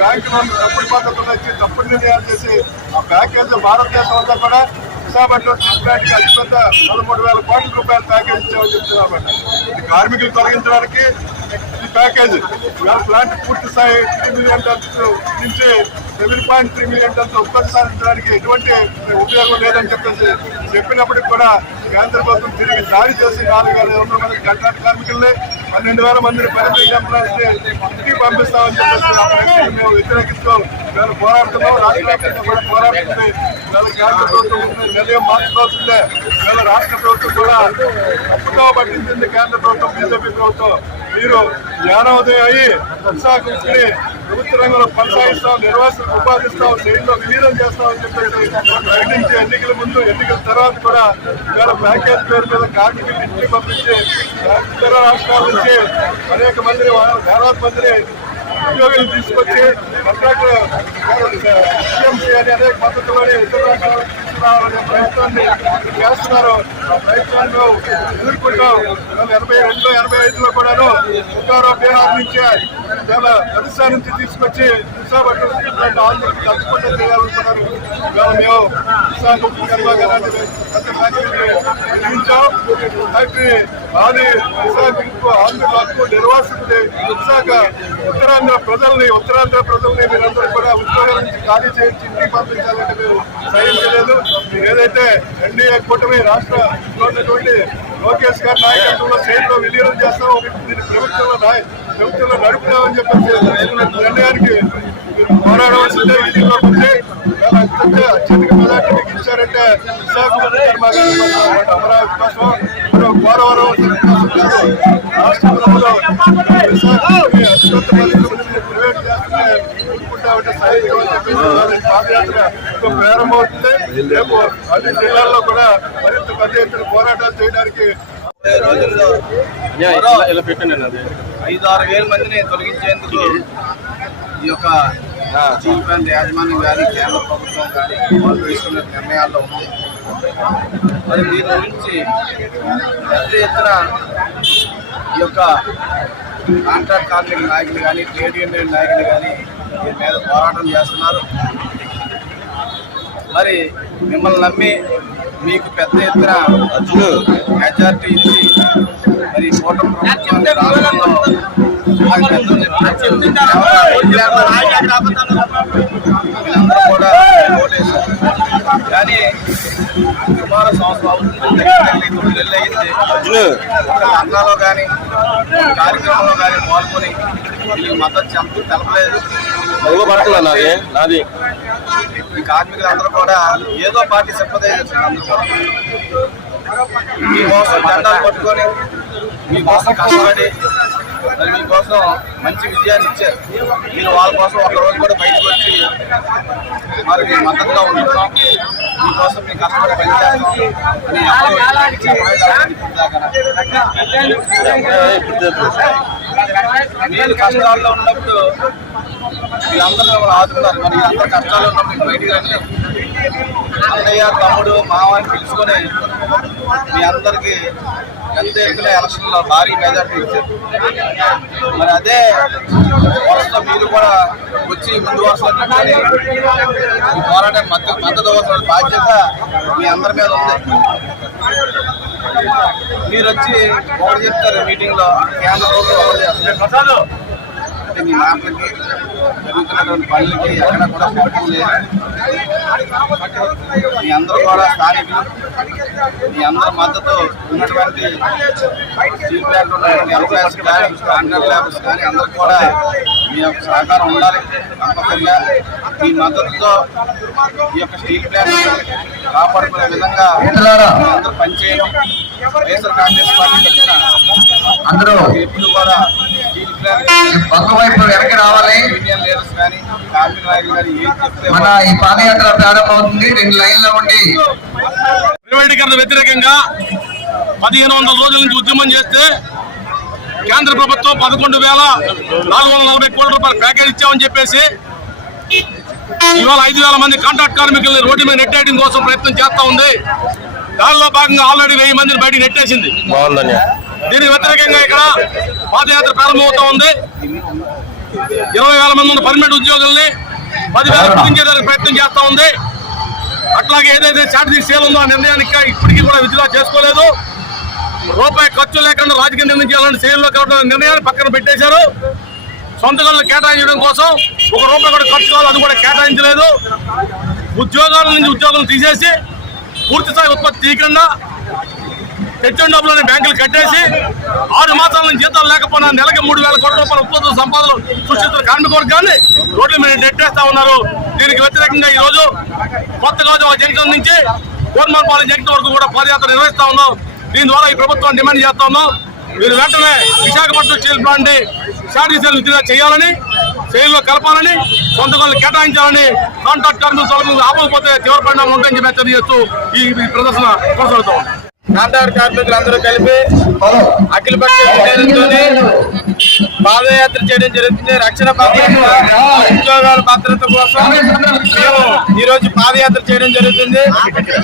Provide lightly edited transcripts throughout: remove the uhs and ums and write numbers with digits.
Bank లోన్లు తప్పుడు పద్ధతులు ఇచ్చి తప్పుడు నిర్ణయాలు చేసి ఆ ప్యాకేజ్ భారతదేశం అంతా కూడా విశాఖపట్నం స్టీల్ ప్లాంట్ కి అతిపెద్ద 13,000 కోట్ల రూపాయల ప్యాకేజ్ ఇచ్చామని చెప్తున్నామట. ఇది కార్మికులు తొలగించడానికి ఈ ప్యాకేజ్ ప్లాంట్ పూర్తి స్థాయి 3 మిలియన్ టన్స్ నుంచి 7.3 మిలియన్ టన్స్ ఉత్పత్తి సాధించడానికి ఎటువంటి ఉపయోగం లేదని చెప్పినప్పటికి కూడా కేంద్ర ప్రభుత్వం తిరిగి దాడి చేసి 4,500 మంది కాంట్రాక్ట్ కార్మికుల్ని 12,000 మందిని పరిమితి ఇంటికి పంపిస్తామని చెప్పేసి మేము వ్యతిరేకిస్తూ మేము పోరాడుతున్నాం. రాష్ట్ర వ్యాప్తంగా కూడా పోరాడుతుంది. కేంద్ర ప్రభుత్వం నిర్ణయం మార్చుకోవాల్సిందే. రాష్ట్ర ప్రభుత్వం కూడా తప్పుగా పట్టించింది. కేంద్ర ప్రభుత్వం బీజేపీ ప్రభుత్వం మీరు జ్ఞానోదయం అయ్యి విశాఖ ఉక్కుని ప్రభుత్వ రంగంలో కొనసాగిస్తాం, నిర్వాసితులకు ఉపాధిస్తాం, జైల్లో విలీనం చేస్తామని చెప్పేసి ప్రకటించి ఎన్నికల ముందు ఎన్నికల తర్వాత కూడా ఇవాళ ప్యాకేజ్ పేరు మీద కార్మికులు ఇంటికి పంపించి ఇతర రాష్ట్రాల నుంచి అనేక మందిని వేలాది మందిని ఉద్యోగులు తీసుకొచ్చి కాంట్రాక్టర్ సిఎంసీ అని అనేక పద్ధతుల్లోనే ఇతర రాష్ట్రాలకు తీసుకురావాలనే ప్రయత్నాన్ని చేస్తున్నారు. ఆ ప్రయత్నాన్ని ఎదుర్కొంటాం. 82, 85లో కూడాను ఉత్తర బీహార్ నుంచి ఒరిస్సా నుంచి తీసుకొచ్చి విశాఖపట్నం ఆంధ్రకి తప్పకుండా చేయాలనుకున్నారు. మేము విశాఖ కర్మాగారాన్ని నిర్మించాం. ఫ్యాక్టరీ ఆది విశాఖకు ఆంధ్రకు నిర్వాసితులు విశాఖ ఉత్తరాంధ్ర ప్రజల్ని మీరందరూ కూడా ఉద్యోగాల నుంచి ఖాళీ చేయించి ఇంటికి పంపించాలంటే మేము సహించలేదు. ఏదైతే ఎన్డీఏ కూటమి రాష్ట్రంలో ఉన్నటువంటి లోకేష్ గారి నాయకత్వంలో స్టేట్లో విలీనం చేస్తాం, దీన్ని ప్రభుత్వంలో నడుపుతామని చెప్పేసి నిర్ణయానికి పోరాడవలసిందే. వీధిలో వచ్చి అత్యధిక మెజార్టీ మీకు ఇచ్చారంటే విశాఖ అమరావతి కోసం పోలవరం రాష్ట్ర ప్రభుత్వం ప్రైవేట్ చేస్తుంటే ఊరుకుంటామంటే సహాయం పాదయాత్ర ప్రారంభమవుతుంది. రేపు అన్ని జిల్లాల్లో కూడా మరింత పెద్ద ఎత్తున పోరాటాలు చేయడానికి 5-6 వేల మందిని తొలగించేందుకు ఈ యొక్క స్టీల్ ప్లాంట్ యాజమాన్యం కానీ కేంద్ర ప్రభుత్వం కానీ వాళ్ళు తీసుకున్న నిర్ణయాల్లో ఉంది. మరి దీని గురించి పెద్ద ఎత్తున ఈ యొక్క కాంట్రాక్ట్ కార్మిక నాయకులు కానీ ట్రేడ్ యూనియన్ నాయకులు కానీ దీని మీద పోరాటం చేస్తున్నారు. మరి మిమ్మల్ని నమ్మి మీకు పెద్ద ఎత్తున మెజార్టీ ఇచ్చి మరి కూటమి ప్రభుత్వాన్ని రాష్ట్రంలో వీళ్ళందరూ కూడా ఓటేశారు. కానీ సుమారు సంవత్సరం అవుతుంది, 9 నెలలు అయింది. ధర్నాలో కానీ కార్యక్రమంలో కానీ పాల్గొని వీళ్ళకి మద్దతు తెలపలేదు. ఈ కార్మికులందరూ కూడా ఏదో పార్టీ సింపథైజర్స్ అందరూ కూడా మీకోసం జెండాలు పట్టుకొని మీకోసం కష్టపడి మరి మీకోసం మంచి విజయాన్ని ఇచ్చారు. మీరు వాళ్ళ కోసం ఒకరోజు కూడా బయటకు వచ్చి మరి మేము మద్దతుగా ఉంటున్నాం, మీకోసం మేము కష్టపడి పనిచేస్తాం అని మీరు కష్టాల్లో ఉన్నప్పుడు వీళ్ళందరూ మిమ్మల్ని ఆదుకున్నారు. మరి వీళ్ళందరూ కష్టాల్లో ఉన్నప్పుడు బయటికి రండి, అన్నయ్య తమ్ముడు మావ అని పిలుచుకొని మీ అందరికీ పెద్ద ఎత్తున ఎలక్షన్లో భారీ మెజార్టీ ఇచ్చారు. మరి అదే వరుసలో మీరు కూడా వచ్చి ముందు వరుసలో నిల్చొని ఈ పోరాటం మద్దతు అవసరం బాధ్యత మీ అందరి మీద ఉంది. మీరు వచ్చి ఒకటి చెప్తారు మీటింగ్లో, కేంద్ర ప్రభుత్వం ఒకటి చేస్తారు. అంటే మీ మాటలకి జరుగుతున్నటువంటి పనులకి ఎక్కడ కూడా పోవటం లేదు. మీ అందరూ కూడా స్థానికులు, మీ అందరి మద్దతు ఉన్నటువంటి స్టీల్ ప్లాంట్ ఉన్నటువంటి ఎంప్లాయీస్ కానీ కాంట్రాక్ట్ లేబర్స్ కానీ అందరూ కూడా మీ యొక్క సహకారం ఉండాలి. తప్పనిసరిగా మీ మద్దతుతో ఈ యొక్క స్టీల్ ప్లాంట్ కాపాడుకునే విధంగా అందరూ పనిచేయండి. వైఎస్ఆర్ కాంగ్రెస్ పార్టీ తరఫున అందరూ ఎప్పుడు కూడా స్టీల్ ప్లాంట్ వైపు వెనక్కి రావాలి. యూనియన్ లీడర్స్ కానీ కార్మిక నాయకులు కానీ ఏం చెప్తే మన ఈ పాదయాత్ర ప్రారంభమవుతుంది. 2 లైన్లో ఉండి ప్రైవేటీకరణ వ్యతిరేకంగా 1500 రోజుల నుంచి ఉద్యమం చేస్తే కేంద్ర ప్రభుత్వం 11,440 కోట్ల రూపాయల ప్యాకేజ్ ఇచ్చామని చెప్పేసి ఇవాళ 5,000 మంది కాంట్రాక్ట్ కార్మికుల్ని రోడ్డు మీద నెట్టేయడం కోసం ప్రయత్నం చేస్తా ఉంది. దానిలో భాగంగా ఆల్రెడీ 1000 మందిని బయటకు నెట్టేసింది. దీనికి వ్యతిరేకంగా ఇక్కడ పాదయాత్ర ప్రారంభమవుతా ఉంది. 20,000 మంది ఉన్న పర్మనెంట్ ఉద్యోగుల్ని 10,000 కుదించేదానికి ప్రయత్నం చేస్తా ఉంది. అట్లాగే ఏదైతే స్ట్రాటజిక్ సేల్ ఉందో ఆ నిర్ణయానికి ఇప్పటికీ కూడా విత్డ్రా చేసుకోలేదు. రూపాయి ఖర్చు లేకుండా రాజకీయ నిర్ణయం చేయాలని సేల్లో కావడం నిర్ణయాన్ని పక్కన పెట్టేశారు. సొంత గనులు కేటాయించడం కోసం ₹1 కూడా ఖర్చు కావాలి, అది కూడా కేటాయించలేదు. ఉద్యోగాల నుంచి ఉద్యోగులను తీసేసి పూర్తిస్థాయి ఉత్పత్తి తీయకుండా తెచ్చిన డబ్బులని బ్యాంకులు కట్టేసి 6 మాసాల నుంచి జీతాలు లేకపోయినా నెలకి ₹3,000 కోట్ల ఉత్పత్తుల సంపాదనలు సృష్టిస్తున్న కార్మిక వర్గాన్ని రోడ్ల మీద నెట్టేస్తా ఉన్నారు. దీనికి వ్యతిరేకంగా ఈ రోజు కొత్తగా జంక్షన్ నుంచి కోర్మాన్పాలెం జంక్షన్ వరకు కూడా పాదయాత్ర నిర్వహిస్తా ఉన్నాం. దీని ద్వారా ఈ ప్రభుత్వాన్ని డిమాండ్ చేస్తా ఉన్నాం. మీరు వెంటనే Visakhapatnam steel plant strategic sale withdraw చేయాలని, సేల్లో కలపాలని, సొంత గనులు కేటాయించాలని, కాంట్రాక్ట్ కార్మికులు ఆపకపోతే తీవ్ర పరిణామాలు ఉంటాయని చెప్పి హెచ్చరిక చేస్తూ ఈ ప్రదర్శన కొనసాగుతూ ఉంది. కాంట్రాక్ట్ కార్మికులందరూ కలిపి అఖిలపక్ష పాదయాత్ర చేయడం జరుగుతుంది. రక్షణ భద్రత, ఉద్యోగాల భద్రత కోసం మేము ఈ రోజు పాదయాత్ర చేయడం జరుగుతుంది.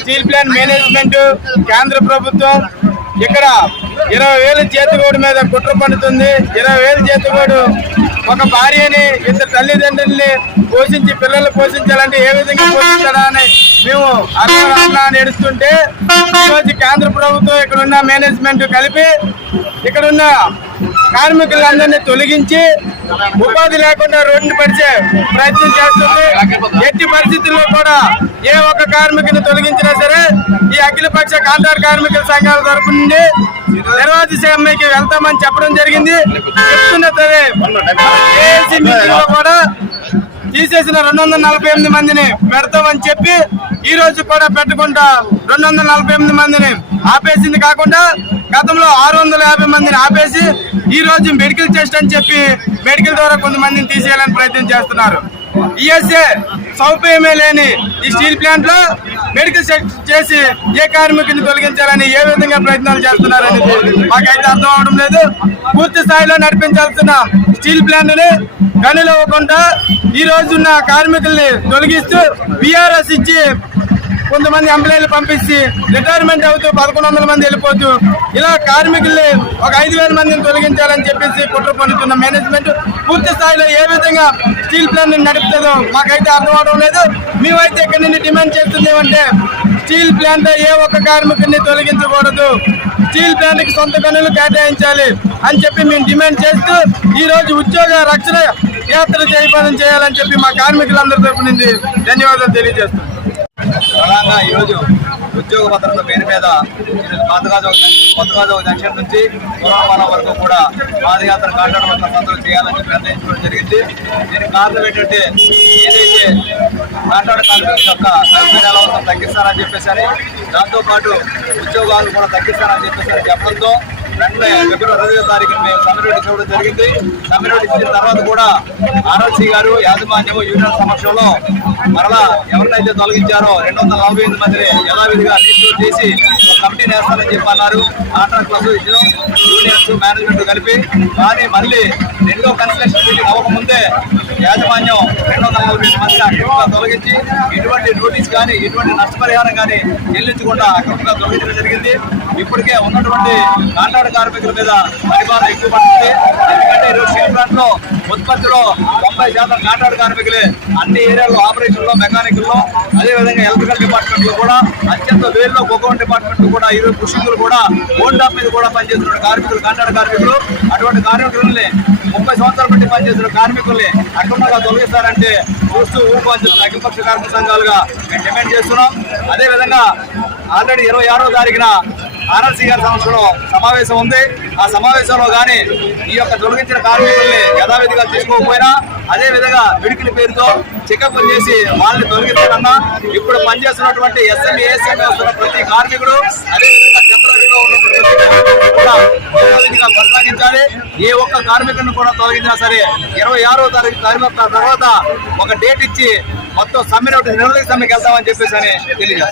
స్టీల్ ప్లాంట్ మేనేజ్మెంట్, కేంద్ర ప్రభుత్వం ఇక్కడ 20,000 చేతిగోడు మీద కుట్ర పడుతుంది. 20,000 చేతిగోడు ఒక భార్యని, 2 తల్లిదండ్రుల్ని పోషించి పిల్లలు పోషించాలంటే ఏ విధంగా పోషించడా అని మేము అన్నా నడుస్తుంటే ఈరోజు కేంద్ర ప్రభుత్వం ఇక్కడున్న మేనేజ్మెంట్ కలిపి ఇక్కడున్న కార్మికులందరినీ తొలగించి ఉపాధి లేకుండా రోడ్డు పరిచే ప్రయత్నం చేస్తుంది. ఎట్టి పరిస్థితుల్లో కూడా ఏ ఒక్క కార్మికుని తొలగించినా సరే ఈ అఖిలపక్ష కాంట్రాక్ట్ కార్మికుల సంఘాల తరపు నుండి నిర్వాధి సమ్మెకి వెళ్తామని చెప్పడం జరిగింది. చెప్తున్నా సరే ఏఏసీ మీటింగ్ లో కూడా తీసేసిన 248 మందిని పెడతామని చెప్పి ఈ రోజు కూడా పెట్టకుండా 248 మందిని ఆపేసింది కాకుండా గతంలో 650 మందిని ఆపేసి ఈ రోజు మెడికల్ టెస్ట్ అని చెప్పి మెడికల్ ద్వారా కొంతమందిని తీసేయాలని ప్రయత్నం చేస్తున్నారు. ఈఎస్ఏ సౌకర్యమే లేని ఈ స్టీల్ ప్లాంట్ లో మెడికల్ టెస్ట్ చేసి ఏ కార్మికుని తొలగించాలని ఏ విధంగా ప్రయత్నాలు చేస్తున్నారని మాకైతే అర్థం అవడం లేదు. పూర్తి స్థాయిలో నడిపించాల్సిన స్టీల్ ప్లాంట్ ని గనులు ఇవ్వకుండా ఈ రోజున్న కార్మికుల్ని తొలగిస్తూ విఆర్ఎస్ ఇచ్చి కొంతమంది ఎంప్లాయీలు పంపించి రిటైర్మెంట్ అవుతూ 1,100 మంది వెళ్ళిపోతూ ఇలా కార్మికుల్ని ఒక 5,000 మందిని తొలగించాలని చెప్పేసి కుట్ర పన్నుతున్న మేనేజ్మెంట్ పూర్తి స్థాయిలో ఏ విధంగా స్టీల్ ప్లాంట్ నడుపుతుందో మాకైతే అర్థం అవడం లేదు. మేమైతే ఇక్కడ నుండి డిమాండ్ చేస్తుంది ఏమంటే స్టీల్ ప్లాంట్ ఏ ఒక్క కార్మికుడిని తొలగించకూడదు, స్టీల్ ప్లాంట్ కి సొంత గనులు కేటాయించాలి అని చెప్పి మేము డిమాండ్ చేస్తూ ఈ రోజు ఉద్యోగ రక్షణ యాత్ర చేయాలని చెప్పి మా కార్మికులందరి తరపు నుండి ధన్యవాదాలు తెలియజేస్తున్నాం. ప్రధానంగా ఈరోజు ఉద్యోగ భద్రత పేరు మీద కొత్తగాజు జంక్షన్ నుంచి కోరమాల వరకు కూడా పాదయాత్ర కాంట్రాక్ట్ వర్కర్స్ అందరూ చేయాలని నిర్ణయించడం జరిగింది. దీనికి కారణం ఏంటంటే ఏదైతే కాంట్రాక్ట్ కార్మికుల యొక్క సర్వే నెలవసం తగ్గిస్తారని చెప్పేసి దాంతోపాటు ఉద్యోగాలు కూడా తగ్గిస్తారని చెప్పేసి చెప్పడంతో వెంటనే ఫిబ్రవరి 2వ తారీఖున మేము సమ్మె ఇవ్వడం జరిగింది. సమ్మె ఇచ్చిన తర్వాత కూడా ఆర్ఎల్సీ గారు యాజమాన్యం యూనియన్ సమక్షంలో మరలా ఎవరినైతే తొలగించారో 248 మందిని యథావిధిగా రిజిస్టర్ చేసి కమిటీని వేస్తారని చెప్పి అన్నారు. కాంట్రాక్ట్ క్లాసు ఇచ్చిన యూనియన్స్ మేనేజ్మెంట్ కలిపి కానీ మళ్ళీ 2వ కన్సల్టేషన్ మీటింగ్ అవ్వకముందే యాజమాన్యం 248 మందిని అక్రమంగా తొలగించి ఎటువంటి నోటీస్ కానీ ఎటువంటి నష్టపరిహారం కానీ చెల్లించకుండా అక్రమంగా తొలగించడం జరిగింది. ఇప్పటికే ఉన్నటువంటి కాంట్రాక్ట్ కార్మికుల మీద పరిపాలన ఎక్కువ పడుతుంది. ఎందుకంటే ఈరోజు స్టీల్ ప్లాంట్ లో ఉత్పత్తిలో 90% కాంట్రాక్ట్ కార్మికులే అన్ని ఏరియాల్లో ఆపరేషన్ లో మెకానికల్ లో అదేవిధంగా ఎలక్ట్రికల్ డిపార్ట్మెంట్ లో కూడా అత్యంత వేల్లో కోకౌన్ డిపార్ట్మెంట్ లో కూడా ఈరోజు పుషింగ్లు కూడా ఓన్ టాప్ మీద కూడా పనిచేస్తున్న కార్మికులు కాంట్రాక్ట్ కార్మికులు అటువంటి కార్మికులని 30 సంవత్సరాల బట్టి పనిచేస్తున్న కార్మికుల్ని అక్రమంగా తొలగిస్తారంటే చూస్తూ ఊరుకోవాల్సిన అఖిలపక్ష కార్మిక సంఘాలుగా మేము డిమాండ్ చేస్తున్నాం. అదేవిధంగా ఆల్రెడీ 26వ తారీఖున ఆర్ఎల్సీ గారి సమక్షంలో సమావేశం ఉంది. ఆ సమావేశంలో కానీ ఈ యొక్క తొలగించిన కార్మికుల్ని యథావిధిగా తీసుకోకపోయినా అదేవిధంగా మెడికల్ పేరుతో చెకప్ చేసి వాళ్ళని తొలగించాలన్నా ఇప్పుడు పనిచేస్తున్నటువంటి ఎస్ఎంఈ ఏఎస్ఎంఈ వస్తున్న ప్రతి కార్మికుడు అదేవిధంగా టెంపరీగా ఉన్నటువంటి కూడా యథావిధిగా కొనసాగించాలి. ఏ ఒక్క కార్మికుడిని కూడా తొలగించినా సరే 26వ తారీఖు తర్వాత ఒక డేట్ ఇచ్చి మొత్తం సమ్మె నిరోధక సమ్మెకి వెళ్తామని చెప్పేసి తెలియజేస్తారు.